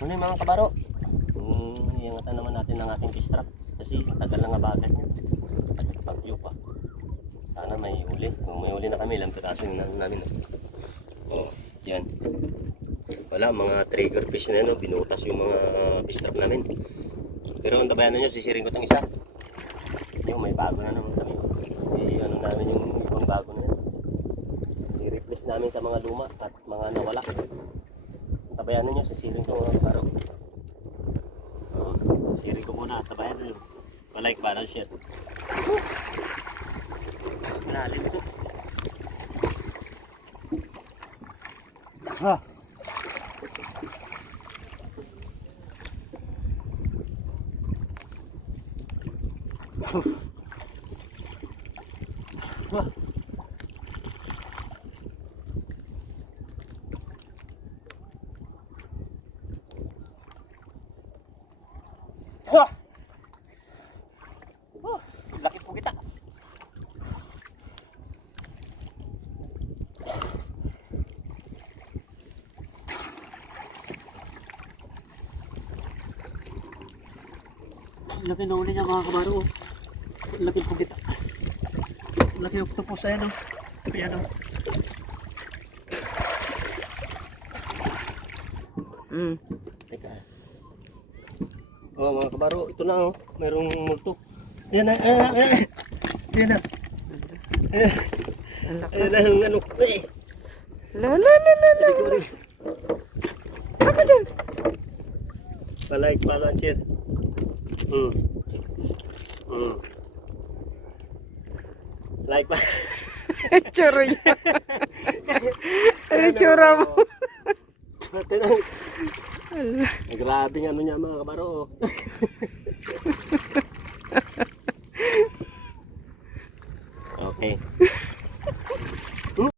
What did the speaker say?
Ano yung mga kabaro? Iingatan naman natin ang ating fish trap kasi tagal na nga bagat niya. Nagpag-view pa. Sana may huli. Kung may huli na kami, ilang piraso yung namin. Oh, yan. Wala, mga trigger fish na yan. Binutas yung mga fish trap namin. Pero ang tabayanan nyo, sisiring ko itong isa. Yung may bago na naman kami. Ano namin yung ibang bago na yan. I-replace namin sa mga luma at mga nawala. Tabayanan nyo, sisiring ko mga kabaro. Sisiring ko muna, tabayanan nyo. Pa-like, ba, share. Malalim ito. Ha! Laki po kita. Laki na uli niya mga kabaro. Laki po kita. Laki octopus ayan o. Ayan o. Teka. Oh mga kabaro, ito na o. Merong multo. Yan na. Yan na. Ayan na ang ano. Lala. Apa dyan? Pa-like, pa-share. Like pa. Choro niya. Choro mo. Grabe nga ano niya mga kabaro. Okay.